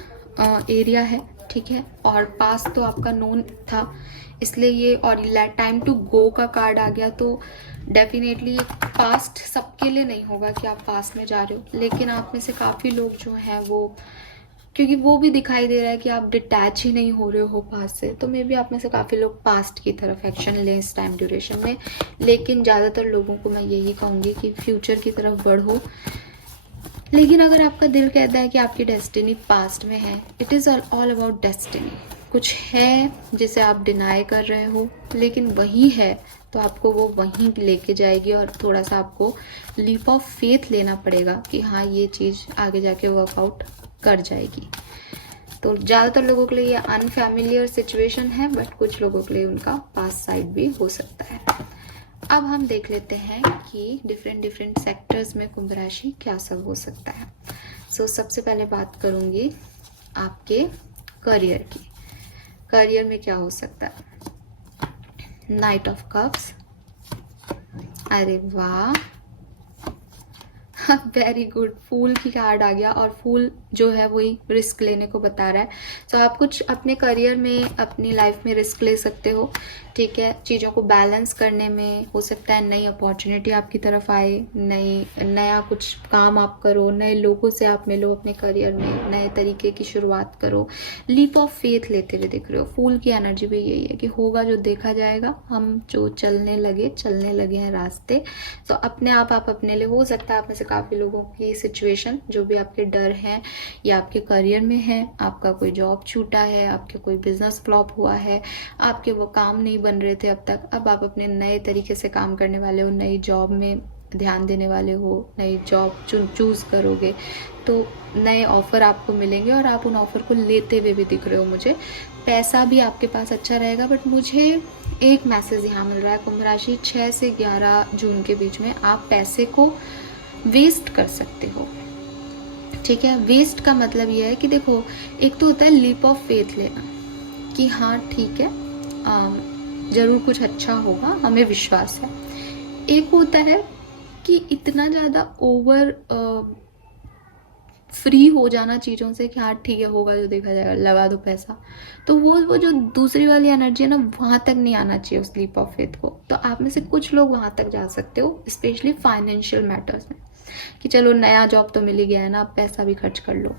एरिया है, ठीक है। और पास्ट तो आपका नोन था, इसलिए ये, और टाइम टू गो का कार्ड आ गया, तो डेफिनेटली पास्ट सबके लिए नहीं होगा कि आप पास्ट में जा रहे हो, लेकिन आप में से काफ़ी लोग जो हैं वो, क्योंकि वो भी दिखाई दे रहा है कि आप डिटैच ही नहीं हो रहे हो पास्ट से, तो मे बी आप में से काफ़ी लोग पास्ट की तरफ एक्शन लें इस टाइम ड्यूरेशन में। लेकिन ज़्यादातर लोगों को मैं यही कहूँगी कि फ्यूचर की तरफ बढ़ो। लेकिन अगर आपका दिल कहता है कि आपकी डेस्टिनी पास्ट में है, it is all about destiny. कुछ है जिसे आप डिनाई कर रहे हो, लेकिन वही है तो आपको वो वहीं लेके जाएगी, और थोड़ा सा आपको लीप ऑफ फेथ लेना पड़ेगा कि हाँ ये चीज़ आगे जाके वर्कआउट कर जाएगी। तो ज़्यादातर लोगों के लिए ये अनफैमिलियर सिचुएशन है, बट कुछ लोगों के लिए उनका पास्ट साइड भी हो सकता है। अब हम देख लेते हैं कि डिफरेंट सेक्टर्स में कुंभ राशि क्या सब हो सकता है। सबसे पहले बात करूंगी आपके करियर की। करियर में क्या हो सकता है? नाइट ऑफ कप्स, अरे वाह, वेरी गुड, फूल की कार्ड आ गया, और फूल जो है वही रिस्क लेने को बता रहा है। आप कुछ अपने करियर में, अपनी लाइफ में रिस्क ले सकते हो, ठीक है। चीज़ों को बैलेंस करने में हो सकता है नई अपॉर्चुनिटी आपकी तरफ आए, नया कुछ काम आप करो, नए लोगों से आप मिलो अपने करियर में, नए तरीके की शुरुआत करो। लीप ऑफ फेथ लेते हुए दिख रहे हो। फूल की एनर्जी भी यही है कि होगा जो देखा जाएगा, हम जो चलने लगे हैं रास्ते। अपने आप अपने लिए, हो सकता है आप में से काफ़ी लोगों की सिचुएशन जो भी आपके डर हैं या आपके करियर में है, आपका कोई जॉब छूटा है, आपके कोई बिजनेस फ्लॉप हुआ है, आपके वो काम नहीं बन रहे थे अब तक, अब आप अपने नए तरीके से काम करने वाले हो, नई जॉब में ध्यान देने वाले हो, नई जॉब चूज़ करोगे, तो नए ऑफ़र आपको मिलेंगे और आप उन ऑफ़र को लेते हुए भी दिख रहे हो मुझे। पैसा भी आपके पास अच्छा रहेगा, बट मुझे एक मैसेज यहाँ मिल रहा है कुंभ राशि, 6 से 11 जून के बीच में आप पैसे को वेस्ट कर सकते हो, ठीक है। वेस्ट का मतलब यह है कि देखो, एक तो होता है लीप ऑफ फेथ लेना कि हाँ ठीक है, ज़रूर कुछ अच्छा होगा, हमें विश्वास है। एक होता है कि इतना ज़्यादा ओवर फ्री हो जाना चीज़ों से कि हाँ ठीक है, होगा जो देखा जाएगा, लगा दो पैसा। तो वो जो दूसरी वाली एनर्जी है ना, वहाँ तक नहीं आना चाहिए उस लीप ऑफ फेथ को। तो आप में से कुछ लोग वहाँ तक जा सकते हो, स्पेशली फाइनेंशियल मैटर्स में, कि चलो नया जॉब तो मिल ही गया है ना, पैसा भी खर्च कर लो।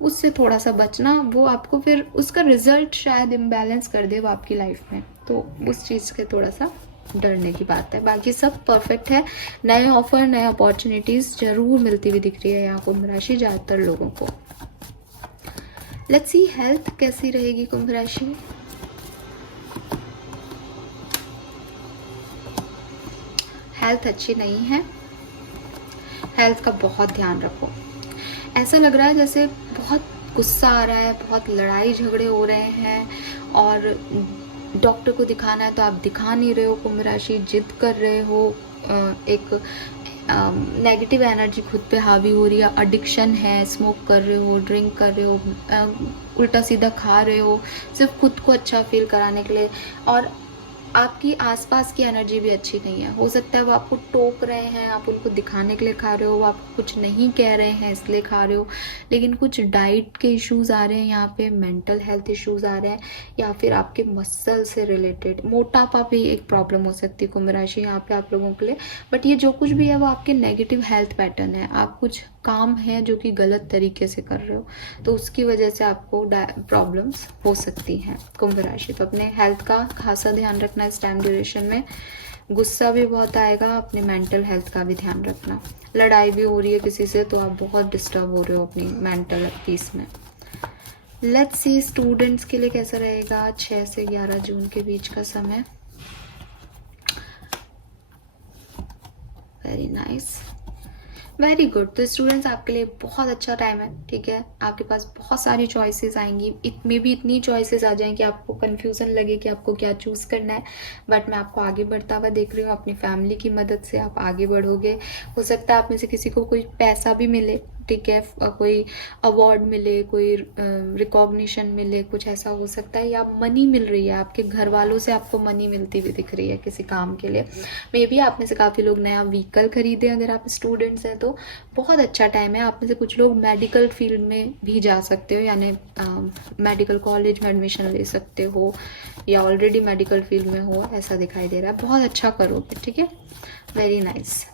उससे थोड़ा सा बचना, वो आपको फिर उसका रिजल्ट शायद इम्बैलेंस कर दे वो आपकी लाइफ में, तो उस चीज़ के थोड़ा सा डरने की बात है। बाकी सब परफेक्ट है, नए ऑफर, नए अपॉर्चुनिटीज़ जरूर मिलती हुई दिख रही है यहाँ कुंभ राशि ज़्यादातर लोगों को। लेट्स सी हेल्थ कैसी रहेगी कुंभ राशि। हेल्थ अच्छी नहीं है, हेल्थ का बहुत ध्यान रखो। ऐसा लग रहा है जैसे बहुत गुस्सा आ रहा है, बहुत लड़ाई झगड़े हो रहे हैं, और डॉक्टर को दिखाना है तो आप दिखा नहीं रहे हो कुंभ राशि, जिद कर रहे हो, एक नेगेटिव एनर्जी खुद पे हावी हो रही है, एडिक्शन है, स्मोक कर रहे हो, ड्रिंक कर रहे हो, उल्टा सीधा खा रहे हो सिर्फ खुद को अच्छा फील कराने के लिए, और आपकी आसपास की एनर्जी भी अच्छी नहीं है। हो सकता है वो आपको टोक रहे हैं, आप उनको दिखाने के लिए खा रहे हो, वो आपको कुछ नहीं कह रहे हैं इसलिए खा रहे हो, लेकिन कुछ डाइट के इश्यूज आ रहे हैं यहाँ पे, मेंटल हेल्थ इश्यूज आ रहे हैं, या फिर आपके मसल से रिलेटेड मोटापा भी एक प्रॉब्लम हो सकती है कुंभ राशि यहाँ पे आप लोगों के लिए। बट ये जो कुछ भी है वो आपके नेगेटिव हेल्थ पैटर्न है, आप कुछ काम है जो कि गलत तरीके से कर रहे हो, तो उसकी वजह से आपको प्रॉब्लम्स हो सकती हैं कुंभ राशि। तो अपने हेल्थ का खासा ध्यान रखना इस टाइम ड्यूरेशन में। गुस्सा भी बहुत आएगा, अपने मेंटल हेल्थ का भी ध्यान रखना। लड़ाई भी हो रही है किसी से तो आप बहुत डिस्टर्ब हो रहे हो अपनी मेंटल पीस में। लेट्स सी स्टूडेंट्स के लिए कैसा रहेगा 6 से 11 जून के बीच का समय। Very nice, very good. तो स्टूडेंट्स आपके लिए बहुत अच्छा टाइम है, ठीक है। आपके पास बहुत सारी चॉइसेस आएंगी, इतनी भी इतनी चॉइसेस आ जाएं कि आपको कंफ्यूजन लगे कि आपको क्या चूज़ करना है, बट मैं आपको आगे बढ़ता हुआ देख रही हूँ। अपनी फैमिली की मदद से आप आगे बढ़ोगे। हो सकता है आप में से किसी को कोई पैसा भी मिले, ठीक है, कोई अवार्ड मिले, कोई रिकॉग्निशन मिले, कुछ ऐसा हो सकता है, या मनी मिल रही है, आपके घर वालों से आपको मनी मिलती हुई दिख रही है किसी काम के लिए। मे बी आप में से काफ़ी लोग नया व्हीकल खरीदे, अगर आप स्टूडेंट्स हैं तो बहुत अच्छा टाइम है। आप में से कुछ लोग मेडिकल फील्ड में भी जा सकते हो, यानी मेडिकल कॉलेज में एडमिशन ले सकते हो, या ऑलरेडी मेडिकल फील्ड में हो, ऐसा दिखाई दे रहा है। बहुत अच्छा करोगे, ठीक है, very nice.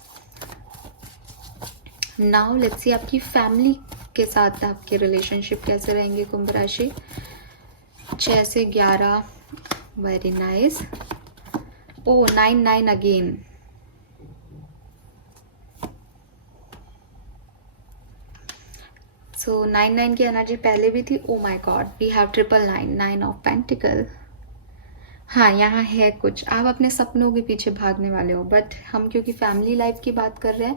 Now let's see आपकी फैमिली के साथ आपके रिलेशनशिप कैसे रहेंगे कुंभ राशि। 6 से 11, very nice. Oh 9 again, so 9 की एनर्जी पहले भी थी। Oh my God, we have 999, 9 of pentacle. हाँ, यहाँ है कुछ, आप अपने सपनों के पीछे भागने वाले हो, बट हम क्योंकि फैमिली लाइफ की बात कर रहे हैं,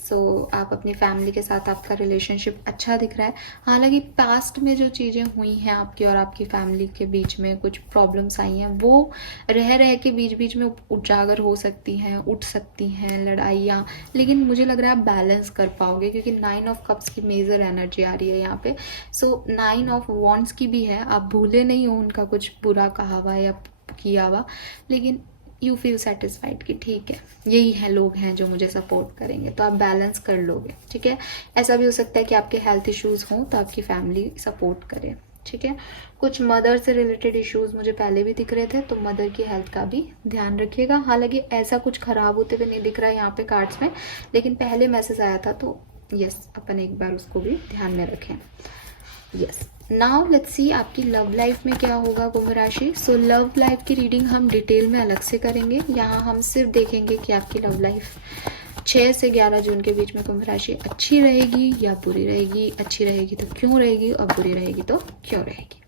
सो आप अपनी फैमिली के साथ आपका रिलेशनशिप अच्छा दिख रहा है। हालांकि पास्ट में जो चीज़ें हुई हैं आपकी और आपकी फैमिली के बीच में, कुछ प्रॉब्लम्स आई हैं, वो रह रह के बीच बीच में उजागर हो सकती हैं, उठ सकती हैं लड़ाइयाँ, लेकिन मुझे लग रहा है आप बैलेंस कर पाओगे, क्योंकि 9 ऑफ कप्स की मेजर एनर्जी आ रही है यहाँ पे। सो 9 ऑफ वॉन्ड्स की भी है, आप भूले नहीं हो उनका कुछ बुरा कहा हुआ या किया हुआ, लेकिन यू फील सेटिस्फाइड कि ठीक है, यही है लोग हैं जो मुझे सपोर्ट करेंगे, तो आप बैलेंस कर लोगे, ठीक है। ऐसा भी हो सकता है कि आपके हेल्थ इश्यूज हों तो आपकी फैमिली सपोर्ट करे, ठीक है। कुछ मदर से रिलेटेड इश्यूज मुझे पहले भी दिख रहे थे, तो मदर की हेल्थ का भी ध्यान रखिएगा। हालांकि ऐसा कुछ खराब होते हुए नहीं दिख रहा है यहाँ पे कार्ड्स में, लेकिन पहले मैसेज आया था, तो यस, अपन एक बार उसको भी ध्यान में रखें। यस, नाउ लेट्स सी आपकी लव लाइफ में क्या होगा कुंभ राशि। सो लव लाइफ की रीडिंग हम डिटेल में अलग से करेंगे, यहाँ हम सिर्फ देखेंगे कि आपकी लव लाइफ 6 से 11 जून के बीच में कुंभ राशि अच्छी रहेगी या बुरी रहेगी, अच्छी रहेगी तो क्यों रहेगी, और बुरी रहेगी तो क्यों रहेगी।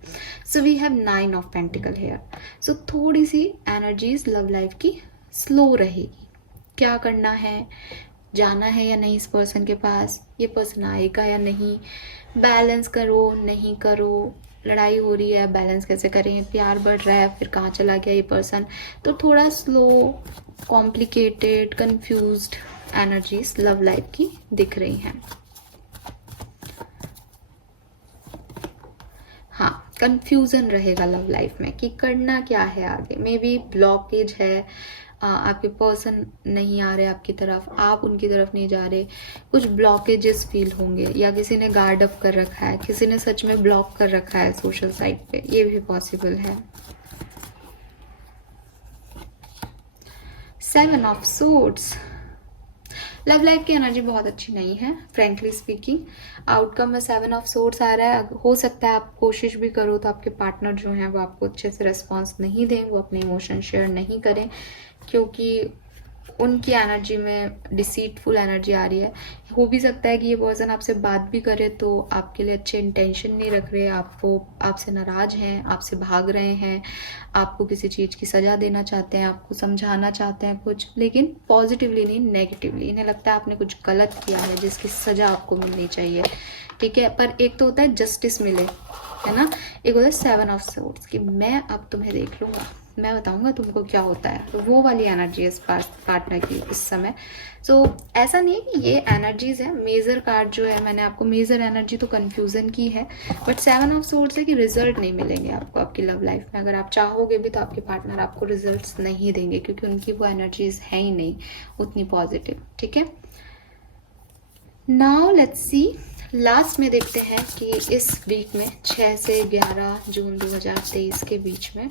So we have 9 of pentacle here. So थोड़ी सी एनर्जीज लव लाइफ की स्लो रहेगी। क्या करना है, जाना है या नहीं इस पर्सन के पास, ये पर्सन आएगा या नहीं, बैलेंस करो नहीं करो, लड़ाई हो रही है बैलेंस कैसे करें, प्यार बढ़ रहा है फिर कहाँ चला गया ये पर्सन, तो थोड़ा slow, complicated, confused energies love life की दिख रही हैं। हाँ, कंफ्यूजन रहेगा लव लाइफ में कि करना क्या है आगे। मे बी ब्लॉकेज है, आपके पर्सन नहीं आ रहे आपकी तरफ, आप उनकी तरफ नहीं जा रहे, कुछ ब्लॉकेजेस फील होंगे, या किसी ने गार्ड अप कर रखा है, किसी ने सच में ब्लॉक कर रखा है सोशल साइट पे, ये भी पॉसिबल है। 7 ऑफ सोर्ड्स, लव लाइफ की एनर्जी बहुत अच्छी नहीं है फ्रेंकली स्पीकिंग। आउटकम में 7 ऑफ सोर्ड्स आ रहा है। हो सकता है आप कोशिश भी करो तो आपके पार्टनर जो हैं वो आपको अच्छे से रिस्पॉन्स नहीं दें, वो अपने इमोशन शेयर नहीं करें, क्योंकि उनकी एनर्जी में डिसीटफुल एनर्जी आ रही है। हो भी सकता है कि ये पर्सन आपसे बात भी करे तो आपके लिए अच्छे इंटेंशन नहीं रख रहे, आपसे नाराज हैं, आपसे भाग रहे हैं, आपको किसी चीज़ की सज़ा देना चाहते हैं, आपको समझाना चाहते हैं कुछ, लेकिन पॉजिटिवली नहीं, नेगेटिवली। इन्हें लगता है आपने कुछ गलत किया है जिसकी सज़ा आपको मिलनी चाहिए, ठीक है। पर एक तो होता है जस्टिस मिले, है ना, एक होता है 7 ऑफ सोर्ड्स कि मैं अब तुम्हें देख लूँगा, मैं बताऊंगा तुमको क्या होता है, तो वो वाली एनर्जी है इस पार्टनर की इस समय। सो ऐसा नहीं है कि ये एनर्जीज है। मेजर कार्ड जो है, मैंने आपको मेजर एनर्जी तो कंफ्यूजन की है, बट 7 ऑफ सोर्ड्स है कि रिजल्ट नहीं मिलेंगे आपको आपकी लव लाइफ में। अगर आप चाहोगे भी तो आपके पार्टनर आपको रिजल्ट्स नहीं देंगे, क्योंकि उनकी वो एनर्जीज है ही नहीं उतनी पॉजिटिव, ठीक है। नाउ लेट्स सी, लास्ट में देखते हैं कि इस वीक में 6 से 11 जून 2023 के बीच में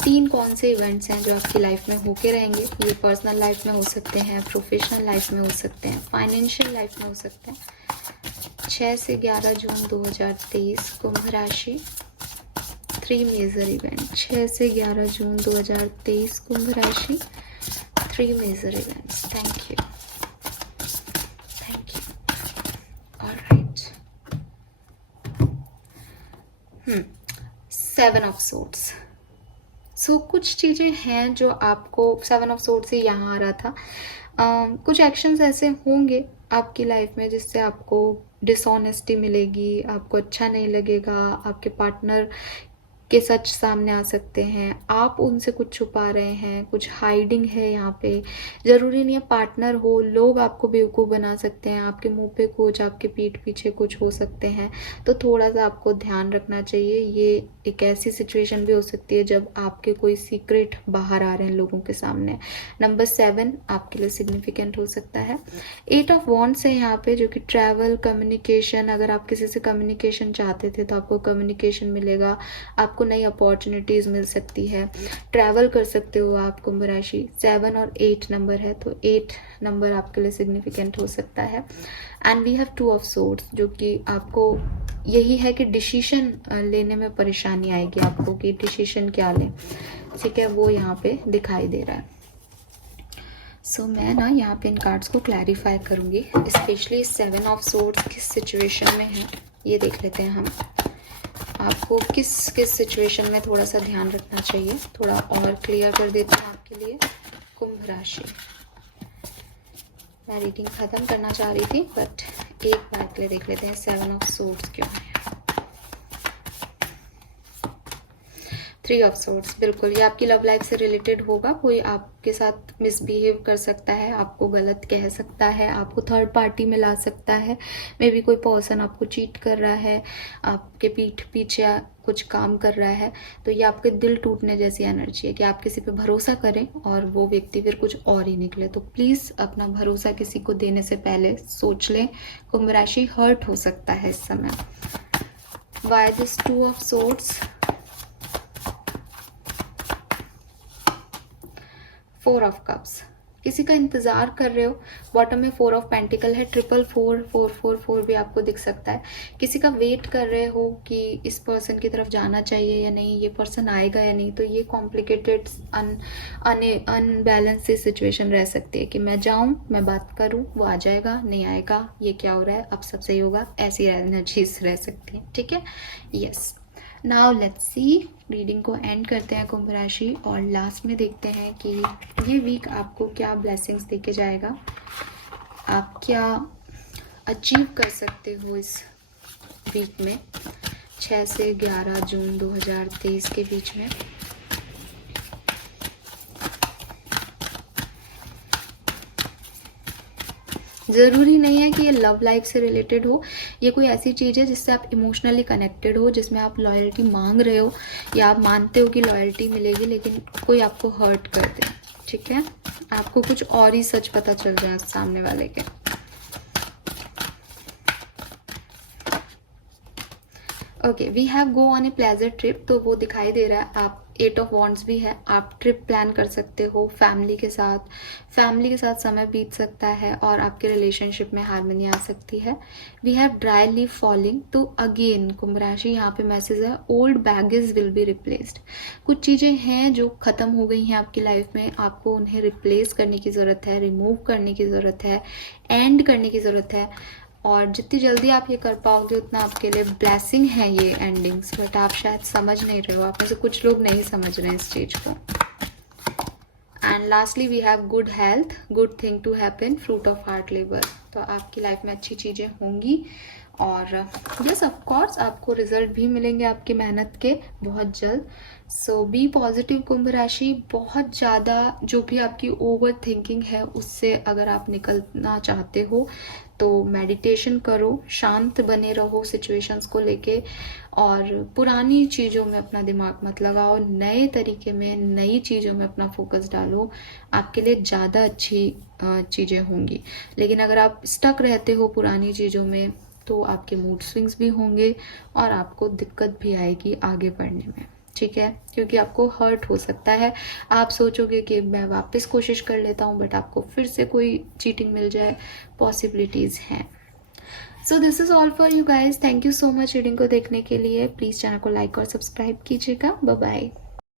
3 कौन से इवेंट्स हैं जो आपकी लाइफ में होके रहेंगे। ये पर्सनल लाइफ में हो सकते हैं, प्रोफेशनल लाइफ में हो सकते हैं, फाइनेंशियल लाइफ में हो सकते हैं। 6 से 11 जून 2023 कुंभ राशि, 3 मेजर इवेंट। 6 से 11 जून 2023 कुंभ राशि, 3 major events. Thank you, thank you. Alright, 7 of swords. So कुछ चीज़ें हैं जो आपको 7 ऑफ सोर्ड से यहाँ आ रहा था। कुछ एक्शंस ऐसे होंगे आपकी लाइफ में जिससे आपको डिसऑनेस्टी मिलेगी, आपको अच्छा नहीं लगेगा, आपके पार्टनर के सच सामने आ सकते हैं, आप उनसे कुछ छुपा रहे हैं, कुछ हाइडिंग है यहाँ पे। ज़रूरी नहीं है पार्टनर हो, लोग आपको बेवकूफ़ बना सकते हैं, आपके मुंह पे कुछ, आपके पीठ पीछे कुछ हो सकते हैं। तो थोड़ा सा आपको ध्यान रखना चाहिए। ये एक ऐसी सिचुएशन भी हो सकती है जब आपके कोई सीक्रेट बाहर आ रहे हैं लोगों के सामने। नंबर 7 आपके लिए सिग्निफिकेंट हो सकता है। 8 ऑफ वॉन्ड्स है यहाँ पे, जो कि ट्रैवल, कम्युनिकेशन, अगर आप किसी से कम्युनिकेशन चाहते थे तो आपको कम्युनिकेशन मिलेगा, आपको नई अपॉर्चुनिटीज़ मिल सकती है, ट्रैवल कर सकते हो आप कुंभ राशि। 7 और 8 नंबर है, तो 8 नंबर आपके लिए सिग्निफिकेंट हो सकता है। And we have 2 of swords, जो कि आपको यही है कि डिसीजन लेने में परेशानी आएगी आपको कि डिसीजन क्या लें, ठीक है, वो यहाँ पे दिखाई दे रहा है। सो मैं ना यहाँ पे इन कार्ड्स को क्लैरिफाई करूँगी, स्पेशली 7 ऑफ सोर्ड्स किस सिचुएशन में है ये देख लेते हैं हम। आपको किस किस सिचुएशन में थोड़ा सा ध्यान रखना चाहिए, थोड़ा और क्लियर कर देते हैं आपके लिए। कुंभ राशि, मैं रीडिंग ख़त्म करना चाह रही थी बट एक बार के लिए देख लेते हैं 7 ऑफ सोर्ड्स क्यों है। 3 ऑफ सोर्ड्स, बिल्कुल ये आपकी लव लाइफ से रिलेटेड होगा। कोई आपके साथ मिसबिहेव कर सकता है, आपको गलत कह सकता है, आपको थर्ड पार्टी में ला सकता है, मे बी कोई पर्सन आपको चीट कर रहा है, आपके पीठ पीछे कुछ काम कर रहा है। तो ये आपके दिल टूटने जैसी एनर्जी है कि आप किसी पे भरोसा करें और वो व्यक्ति फिर कुछ और ही निकले। तो प्लीज़ अपना भरोसा किसी को देने से पहले सोच लें। कुंभ राशि हर्ट हो सकता है इस समय। Why this 2 of swords, 4 of cups, किसी का इंतज़ार कर रहे हो। बॉटम में 4 ऑफ पेंटिकल है, 444 भी आपको दिख सकता है। किसी का वेट कर रहे हो कि इस पर्सन की तरफ जाना चाहिए या नहीं, ये पर्सन आएगा या नहीं। तो ये कॉम्प्लिकेटेड अनबैलेंस सी सिचुएशन रह सकती है कि मैं जाऊं, मैं बात करूं, वो आ जाएगा, नहीं आएगा, ये क्या हो रहा है, अब सब सही होगा, ऐसी एनर्जीज रह सकती है, ठीक है। Yes, now let's see, reading को एंड करते हैं कुंभ राशि और लास्ट में देखते हैं कि ये वीक आपको क्या ब्लेसिंग्स देके जाएगा, आप क्या अचीव कर सकते हो इस वीक में 6 से 11 जून 2023 के बीच में। ज़रूरी नहीं है कि ये लव लाइफ से रिलेटेड हो, ये कोई ऐसी चीज़ है जिससे आप इमोशनली कनेक्टेड हो, जिसमें आप लॉयल्टी मांग रहे हो या आप मानते हो कि लॉयल्टी मिलेगी लेकिन कोई आपको हर्ट कर दे, ठीक है, आपको कुछ और ही सच पता चल जाए सामने वाले के। Okay, we have go on a pleasure trip, तो वो दिखाई दे रहा है। आप 8 ऑफ वॉन्ड्स भी है, आप ट्रिप प्लान कर सकते हो फैमिली के साथ समय बीत सकता है और आपके रिलेशनशिप में हार्मनी आ सकती है। We have dry leaf falling, तो अगेन कुंभ राशि यहाँ पे मैसेज है, old baggage will be replaced. कुछ चीज़ें हैं जो ख़त्म हो गई हैं आपकी लाइफ में, आपको उन्हें रिप्लेस करने की ज़रूरत है, रिमूव करने की ज़रूरत है, एंड करने की ज़रूरत है। और जितनी जल्दी आप ये कर पाओगे उतना आपके लिए ब्लेसिंग है ये एंडिंग्स, बट आप शायद समझ नहीं रहे हो, आप में से कुछ लोग नहीं समझ रहे हैं इस चीज़ को। And lastly we have good health, good thing to happen, fruit of hard labour, तो आपकी लाइफ में अच्छी चीज़ें होंगी और यस ऑफ कोर्स आपको रिजल्ट भी मिलेंगे आपकी मेहनत के बहुत जल्द। सो बी पॉजिटिव कुंभ राशि। बहुत ज़्यादा जो भी आपकी ओवर थिंकिंग है उससे अगर आप निकलना चाहते हो तो मेडिटेशन करो, शांत बने रहो सिचुएशंस को लेके और पुरानी चीज़ों में अपना दिमाग मत लगाओ, नए तरीके में नई चीज़ों में अपना फोकस डालो, आपके लिए ज़्यादा अच्छी चीज़ें होंगी। लेकिन अगर आप स्टक रहते हो पुरानी चीज़ों में तो आपके मूड स्विंग्स भी होंगे और आपको दिक्कत भी आएगी आगे बढ़ने में, ठीक है, क्योंकि आपको हर्ट हो सकता है। आप सोचोगे कि मैं वापस कोशिश कर लेता हूँ बट आपको फिर से कोई चीटिंग मिल जाए, पॉसिबिलिटीज़ हैं। So this is all for you guys, thank you so much reading को देखने के लिए। प्लीज़ चैनल को लाइक और सब्सक्राइब कीजिएगा। Bye bye.